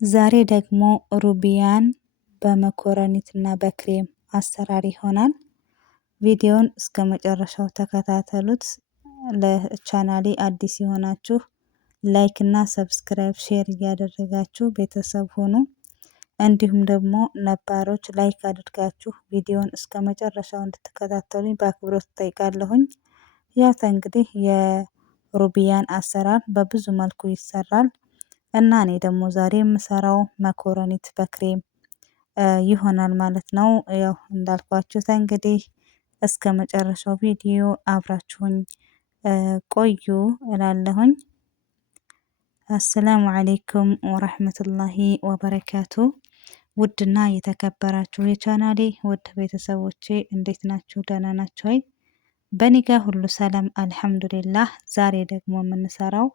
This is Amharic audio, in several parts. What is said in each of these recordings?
ዛሬ ደግሞ ሩቢያን በመኮረኒትና በክሬም አሰራር ይሆናል። ቪዲዮን እስከ መጨረሻው ተከታተሉት። ለቻናሌ አዲስ የሆናችሁ ላይክ እና ሰብስክራይብ ሼር እያደረጋችሁ ቤተሰብ ሁኑ። እንዲሁም ደግሞ ነባሮች ላይክ አድርጋችሁ ቪዲዮን እስከ መጨረሻው እንድትከታተሉኝ በአክብሮት ጠይቃለሁኝ። ያው እንግዲህ የሩቢያን አሰራር በብዙ መልኩ ይሰራል እና እኔ ደግሞ ዛሬ የምሰራው መኮረኒት በክሬም ይሆናል ማለት ነው። ያው እንዳልኳችሁ እንግዲህ እስከ መጨረሻው ቪዲዮ አብራችሁኝ ቆዩ እላለሁኝ። አሰላሙ አሌይኩም ወረህመቱላሂ ወበረካቱ። ውድና የተከበራችሁ የቻናሌ ውድ ቤተሰቦቼ እንዴት ናችሁ? ደህና ናችሁ ወይ? በእኔ ጋ ሁሉ ሰላም አልሐምዱሊላህ። ዛሬ ደግሞ የምንሰራው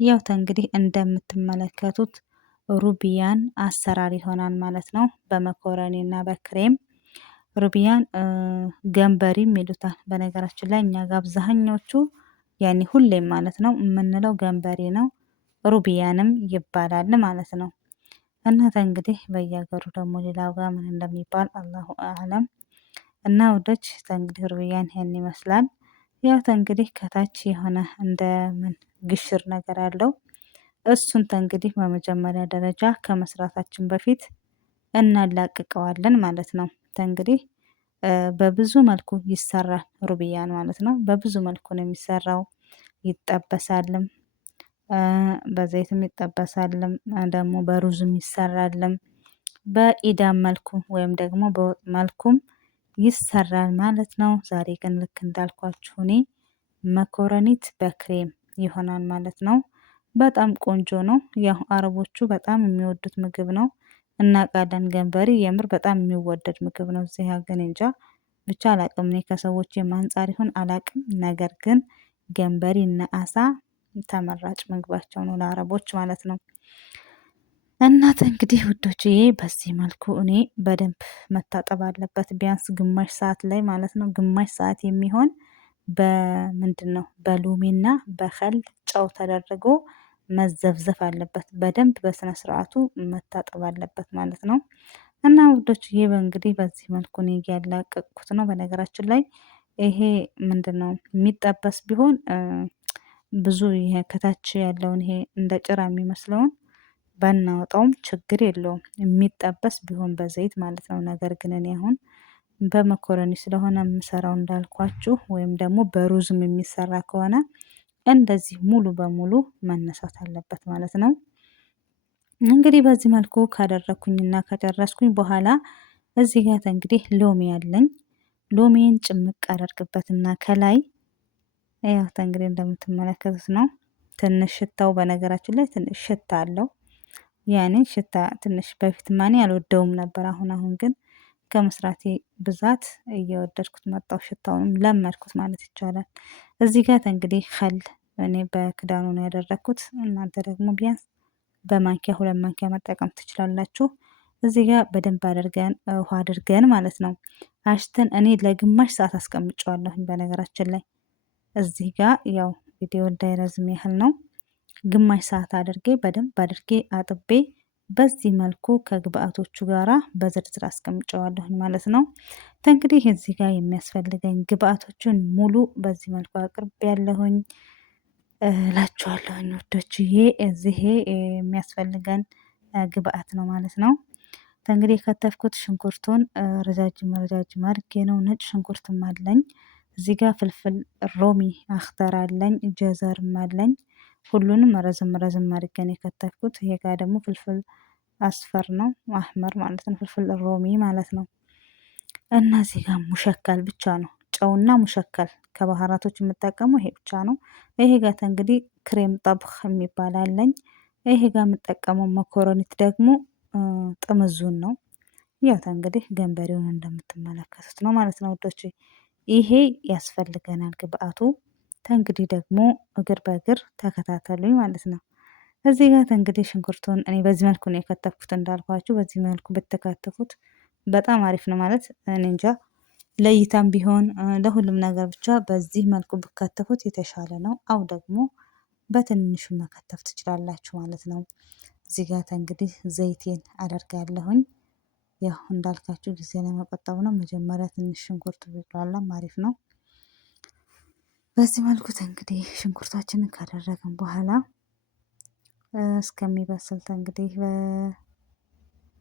ያው እንግዲህ እንደምትመለከቱት ሩቢያን አሰራር ይሆናል ማለት ነው። በመኮረኒ እና በክሬም ሩቢያን ገንበሪም ይሉታል። በነገራችን ላይ እኛ ጋር አብዛኛዎቹ ያኔ ሁሌም ማለት ነው የምንለው ገንበሪ ነው። ሩቢያንም ይባላል ማለት ነው። እናተ እንግዲህ በየሀገሩ ደግሞ ሌላው ጋር ምን እንደሚባል አላሁ አለም። እና ውዶች እንግዲህ ሩቢያን ይሄን ይመስላል። ያው እንግዲህ ከታች የሆነ እንደ ምን ግሽር ነገር አለው። እሱን እንግዲህ በመጀመሪያ ደረጃ ከመስራታችን በፊት እናላቅቀዋለን ማለት ነው። እንግዲህ በብዙ መልኩ ይሰራል ሩቢያን ማለት ነው። በብዙ መልኩ ነው የሚሰራው። ይጠበሳልም፣ በዘይትም ይጠበሳልም፣ ደግሞ በሩዝም ይሰራልም፣ በኢዳም መልኩ ወይም ደግሞ በወጥ መልኩም ይሰራል ማለት ነው። ዛሬ ግን ልክ እንዳልኳችሁ እኔ መኮረኒት በክሬም ይሆናል ማለት ነው። በጣም ቆንጆ ነው። ያው አረቦቹ በጣም የሚወዱት ምግብ ነው። እናውቃለን። ገንበሪ የምር በጣም የሚወደድ ምግብ ነው። እዚህ ግን እንጃ ብቻ አላቅም። እኔ ከሰዎች አንፃር ይሁን አላቅም። ነገር ግን ገንበሪ እና አሳ ተመራጭ ምግባቸው ነው ለአረቦች ማለት ነው። እናት እንግዲህ ውዶችዬ በዚህ መልኩ እኔ በደንብ መታጠብ አለበት። ቢያንስ ግማሽ ሰዓት ላይ ማለት ነው። ግማሽ ሰዓት የሚሆን በምንድን ነው በሎሚና በኸል ጨው ተደርጎ መዘፍዘፍ አለበት። በደንብ በስነ ስርዓቱ መታጠብ አለበት ማለት ነው። እና ውዶች ይሄ እንግዲህ በዚህ መልኩ ነው ያላቀቅኩት ነው። በነገራችን ላይ ይሄ ምንድነው የሚጠበስ ቢሆን ብዙ ይሄ ከታች ያለውን ይሄ እንደ ጭራ የሚመስለውን ባናወጣውም ችግር የለውም። የሚጠበስ ቢሆን በዘይት ማለት ነው። ነገር ግን እኔ አሁን በመኮረኒ ስለሆነ የምሰራው እንዳልኳችሁ ወይም ደግሞ በሩዝም የሚሰራ ከሆነ እንደዚህ ሙሉ በሙሉ መነሳት አለበት ማለት ነው። እንግዲህ በዚህ መልኩ ካደረኩኝና ከጨረስኩኝ በኋላ እዚህ ጋር እንግዲህ ሎሚ ያለኝ ሎሚን ጭምቅ አደርግበትና ከላይ ያው እንግዲህ እንደምትመለከቱት ነው። ትንሽ ሽታው በነገራችን ላይ ትንሽ ሽታ አለው። ያኔ ሽታ ትንሽ በፊት ማኔ አልወደውም ነበር። አሁን ግን ከመስራቴ ብዛት እየወደድኩት መጣው። ሽታውንም ለመድኩት ማለት ይቻላል። እዚህ ጋር እንግዲህ ኸል እኔ በክዳኑ ነው ያደረኩት። እናንተ ደግሞ ቢያንስ በማንኪያ 2 ማንኪያ መጠቀም ትችላላችሁ። እዚህ ጋር በደንብ አድርገን ውሃ አድርገን ማለት ነው አሽተን እኔ ለግማሽ ሰዓት አስቀምጨዋለሁኝ። በነገራችን ላይ እዚህ ጋር ያው ቪዲዮ እንዳይረዝም ያህል ነው። ግማሽ ሰዓት አድርጌ በደንብ አድርጌ አጥቤ በዚህ መልኩ ከግብአቶቹ ጋራ በዝርዝር አስቀምጨዋለሁኝ ማለት ነው። እንግዲህ እዚህ ጋር የሚያስፈልገኝ ግብአቶችን ሙሉ በዚህ መልኩ አቅርቤያለሁኝ እላችኋለሁኝ ውዶችዬ። እዚህ የሚያስፈልገን ግብአት ነው ማለት ነው። እንግዲህ የከተፍኩት ሽንኩርቱን ረጃጅም አድርጌ ነው። ነጭ ሽንኩርትም አለኝ። እዚህ ጋር ፍልፍል ሮሚ አክተር አለኝ፣ ጀዘርም አለኝ። ሁሉንም ረዘም አድርጌ ነው የከተፍኩት። ይሄ ጋር ደግሞ ፍልፍል አስፈር ነው፣ አህመር ማለት ነው። ፍልፍል ሮሚ ማለት ነው። እና እዚህ ጋር ሙሸከል ብቻ ነው፣ ጨውና ሙሸከል ከባህራቶች የምጠቀመው ይሄ ብቻ ነው። ይሄ ጋር እንግዲህ ክሬም ጠብኽ የሚባል አለኝ። ይሄ ጋር የምጠቀመው መኮረኒት ደግሞ ጥምዙን ነው። ያው እንግዲህ ገንበሬውን እንደምትመለከቱት ነው ማለት ነው ውዶቼ። ይሄ ያስፈልገናል ግብአቱ። እንግዲህ ደግሞ እግር በእግር ተከታተሉኝ ማለት ነው። እዚህ ጋር እንግዲህ ሽንኩርቱን እኔ በዚህ መልኩ ነው የከተፍኩት እንዳልኳችሁ። በዚህ መልኩ ብትከተፉት በጣም አሪፍ ነው ማለት እኔ እንጃ ለእይታም ቢሆን ለሁሉም ነገር ብቻ በዚህ መልኩ ብከተፉት የተሻለ ነው። አው ደግሞ በትንሹ መከተፍ ትችላላችሁ ማለት ነው። እዚህ ጋር እንግዲህ ዘይቴን አደርጋለሁኝ። ያው እንዳልካችሁ ጊዜ ለመቆጠብ ነው። መጀመሪያ ትንሽ ሽንኩርት ቢቁላላም አሪፍ ነው። በዚህ መልኩ እንግዲህ ሽንኩርታችንን ካደረግን በኋላ እስከሚበስል እንግዲህ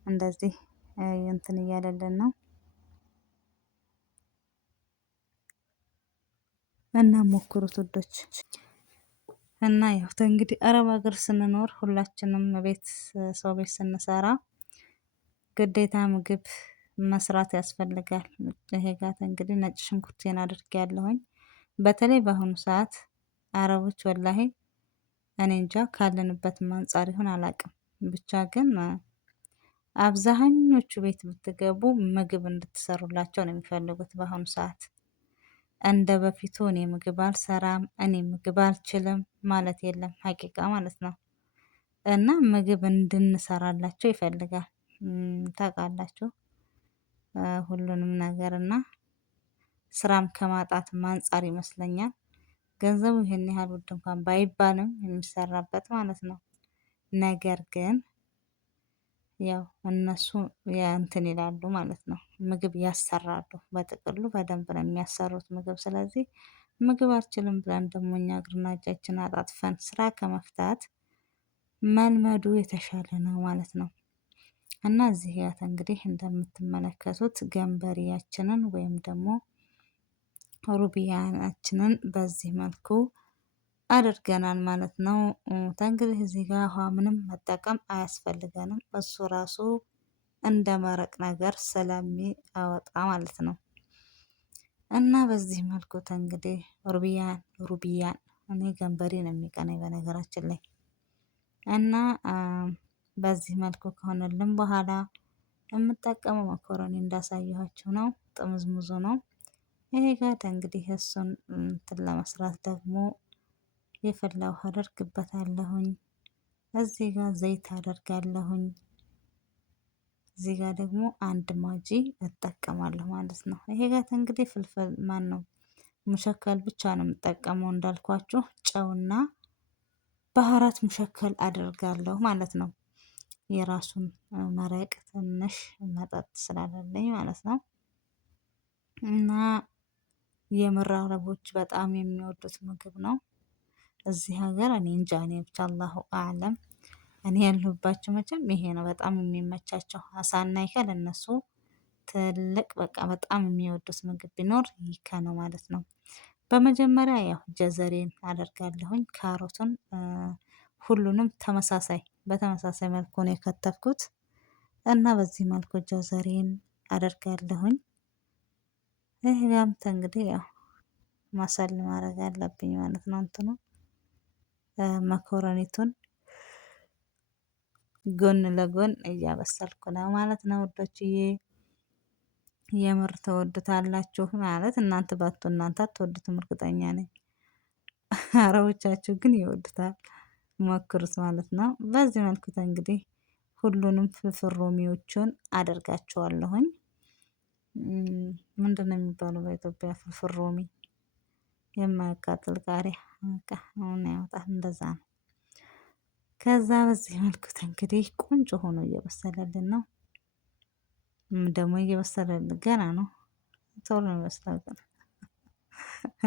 እንደዚህ እንትን እያለልን ነው እና ሞክሩት ውዶች። እና ያው እንግዲህ አረብ ሀገር ስንኖር ሁላችንም ቤት ሰው ቤት ስንሰራ ግዴታ ምግብ መስራት ያስፈልጋል። ይሄ ጋር እንግዲህ ነጭ ሽንኩርቴን አድርጌያለሁኝ። በተለይ በአሁኑ ሰዓት አረቦች ወላሂ እኔ እንጃ ካለንበትም አንፃር ይሁን አላውቅም፣ ብቻ ግን አብዛኞቹ ቤት ብትገቡ ምግብ እንድትሰሩላቸው ነው የሚፈልጉት በአሁኑ ሰዓት። እንደ በፊቱ እኔ ምግብ አልሰራም፣ እኔ ምግብ አልችልም ማለት የለም ሀቂቃ ማለት ነው። እና ምግብ እንድንሰራላቸው ይፈልጋል። ታውቃላችሁ ሁሉንም ነገር እና ስራም ከማጣትም አንፃር ይመስለኛል ገንዘቡ ይሄን ያህል ውድ እንኳን ባይባልም የሚሰራበት ማለት ነው። ነገር ግን ያው እነሱ እንትን ይላሉ ማለት ነው። ምግብ ያሰራሉ፣ በጥቅሉ በደንብ ነው የሚያሰሩት ምግብ። ስለዚህ ምግብ አልችልም ብለን ደግሞ እኛ እግርና እጃችን አጣጥፈን ስራ ከመፍታት መልመዱ የተሻለ ነው ማለት ነው። እና እዚህ ጋር እንግዲህ እንደምትመለከቱት ገንበሪያችንን ወይም ደግሞ ሩቢያናችንን በዚህ መልኩ አድርገናል ማለት ነው። እንግዲህ እዚህ ጋር ውሃ ምንም መጠቀም አያስፈልገንም፣ እሱ ራሱ እንደ መረቅ ነገር ስለሚያወጣ ማለት ነው። እና በዚህ መልኩ እንግዲህ ሩቢያን እኔ ገንበሬ ነው የሚቀናኝ በነገራችን ላይ። እና በዚህ መልኩ ከሆነልን በኋላ የምጠቀመው መኮረኒ እንዳሳየኋችሁ ነው፣ ጥምዝሙዙ ነው። ይሄ ጋር እንግዲህ እሱን እንትን ለመስራት ደግሞ የፈላ ውሃ አደርግበታለሁኝ። እዚህ ጋር ዘይት አደርጋለሁኝ። እዚህ ጋር ደግሞ አንድ ማጂ እጠቀማለሁ ማለት ነው። ይሄ ጋር እንግዲህ ፍልፍል ማን ነው ሙሸከል ብቻ ነው የምጠቀመው እንዳልኳችሁ፣ ጨውና ባህራት ሙሸከል አደርጋለሁ ማለት ነው። የራሱን መረቅ ትንሽ መጠጥ ስላለኝ ማለት ነው። እና የምር አረቦች በጣም የሚወዱት ምግብ ነው። እዚህ ሀገር እኔ እንጃ፣ እኔ ብቻ አላሁ አዕለም። እኔ ያለሁባቸው መቼም ይሄ ነው በጣም የሚመቻቸው። አሳና ይከ ለነሱ ትልቅ በቃ በጣም የሚወዱት ምግብ ቢኖር ይከ ነው ማለት ነው። በመጀመሪያ ያው ጀዘሬን አደርጋለሁኝ፣ ካሮቱን ሁሉንም በተመሳሳይ መልኩ ነው የከተፍኩት። እና በዚህ መልኩ ጀዘሬን አደርጋለሁኝ። ይሄ ጋምተ እንግዲህ ያው ማሰል ማድረግ አለብኝ ማለት ነው። እንትኑ መኮረኒቱን ጎን ለጎን እያበሰልኩ ነው ማለት ነው ውዶችዬ። የምር ተወዱታላችሁ ማለት እናንተ አትወዱትም እርግጠኛ ነኝ። አረቦቻችሁ ግን ይወዱታል፣ ሞክሩት ማለት ነው። በዚህ መልኩ እንግዲህ ሁሉንም ፍልፍል ሮሚዎቹን አደርጋቸዋለሁኝ። ምንድነው የሚባለው በኢትዮጵያ ፍልፍል ሮሚ? የማያቃጥል ቃሪያ በቃ አሁን ያወጣል፣ እንደዛ ነው። ከዛ በዚህ መልኩ እንግዲህ ቆንጆ ሆኖ እየበሰለልን ነው። ደግሞ እየበሰለልን ገና ነው፣ ቶሎ ነው የሚበስለው ግን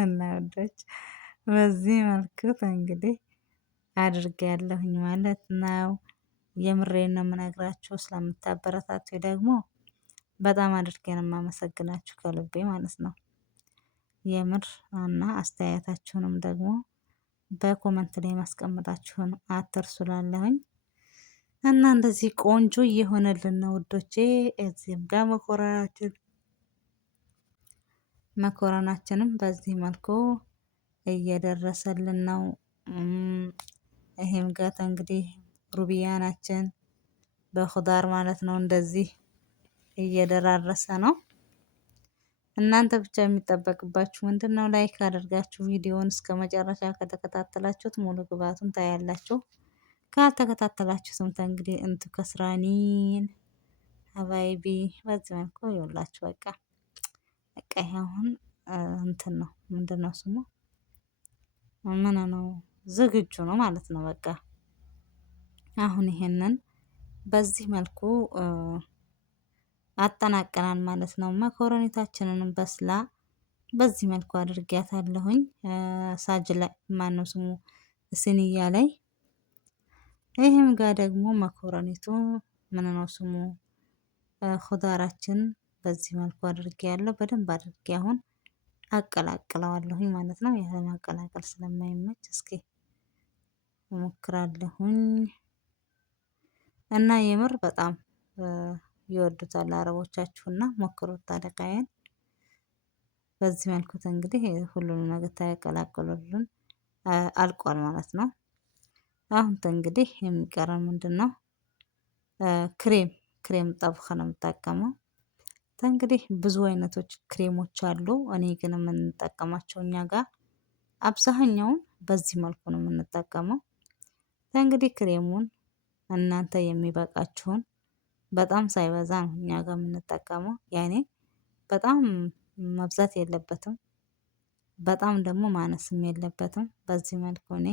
እና ወዶች በዚህ መልኩ እንግዲህ አድርጌያለሁኝ ማለት ነው። የምሬን ነው የምነግራችሁ። ስለምታበረታቱ ደግሞ በጣም አድርጌ ነው የማመሰግናችሁ ከልቤ ማለት ነው። የምር እና አስተያየታችሁንም ደግሞ በኮመንት ላይ ማስቀመጣችሁን አትርሱ እላለሁኝ። እና እንደዚህ ቆንጆ እየሆነልን ነው ውዶቼ። እዚህም ጋር መኮረናችንም በዚህ መልኩ እየደረሰልን ነው። ይሄም ጋር እንግዲህ ሩቢያናችን በኹዳር ማለት ነው እንደዚህ እየደራረሰ ነው። እናንተ ብቻ የሚጠበቅባችሁ ምንድነው? ላይክ አድርጋችሁ ቪዲዮውን እስከ መጨረሻ ከተከታተላችሁት ሙሉ ግብአቱን ታያላችሁ። ካልተከታተላችሁትም እንግዲህ እንቱ ከስራኒን ሀባይቢ በዚህ መልኩ ይኸውላችሁ በቃ ይሄ አሁን እንትን ነው ምንድነው ስሙ? ምን ነው ዝግጁ ነው ማለት ነው። በቃ አሁን ይሄንን በዚህ መልኩ አጠናቀናል ማለት ነው። መኮረኒታችንንም በስላ በዚህ መልኩ አድርጊያታለሁኝ። ሳጅ ላይ ማነው ስሙ ስንያ ላይ። ይህም ጋር ደግሞ መኮረኒቱ ምን ነው ስሙ ኹዳራችን በዚህ መልኩ አድርጌ ያለው በደንብ አድርጌ አሁን አቀላቅለዋለሁኝ ማለት ነው። ያለ ማቀላቀል ስለማይመች እስኪ እሞክራለሁኝ እና የምር በጣም ይወዱታል አረቦቻችሁና ሞክሩት ታደቃየን። በዚህ መልኩት እንግዲህ ሁሉንም ነገር ተቀላቀሉልን አልቋል ማለት ነው። አሁን እንግዲህ የሚቀረን ምንድነው? ክሬም ጠብኸ ነው የምጠቀመው። እንግዲህ ብዙ አይነቶች ክሬሞች አሉ። እኔ ግን የምንጠቀማቸው እኛ ጋር አብዛኛውን በዚህ መልኩ ነው የምንጠቀመው። እንግዲህ ክሬሙን እናንተ የሚበቃችሁን በጣም ሳይበዛ ነው እኛ ጋር የምንጠቀመው። ያኔ በጣም መብዛት የለበትም፣ በጣም ደግሞ ማነስም የለበትም። በዚህ መልኩ እኔ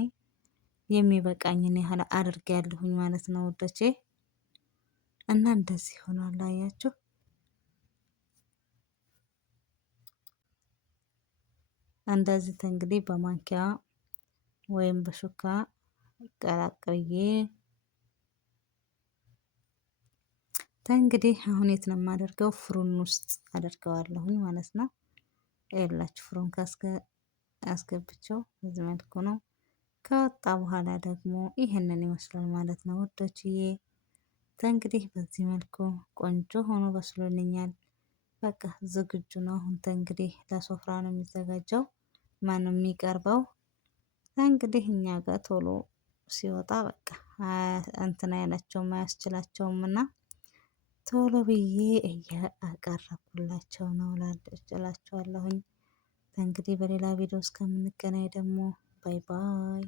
የሚበቃኝን ያህል አድርጌያለሁኝ ማለት ነው ውዶቼ። እና እንደዚህ ሆኗል አያችሁ። እንደዚህ እንግዲህ በማንኪያ ወይም በሹካ ቀላቅዬ እንግዲህ አሁን የት ነው የማደርገው? ፍሩን ውስጥ አደርገዋለሁኝ ማለት ነው። ይኸውላችሁ ፍሩን አስገብቼው በዚህ መልኩ ነው። ከወጣ በኋላ ደግሞ ይሄንን ይመስላል ማለት ነው ውዶችዬ። እንግዲህ በዚህ መልኩ ቆንጆ ሆኖ በስሎልኛል። በቃ ዝግጁ ነው። አሁን እንግዲህ ለሶፍራ ነው የሚዘጋጀው። ማነው የሚቀርበው? እንግዲህ እኛ ጋር ቶሎ ሲወጣ በቃ እንትን አይላቸውም አያስችላቸውም እና ቶሎ ብዬ እያቀረብኩላቸው ነው እላችኋለሁኝ። እንግዲህ በሌላ ቪዲዮ እስከምንገናኝ ደግሞ ባይ ባይ።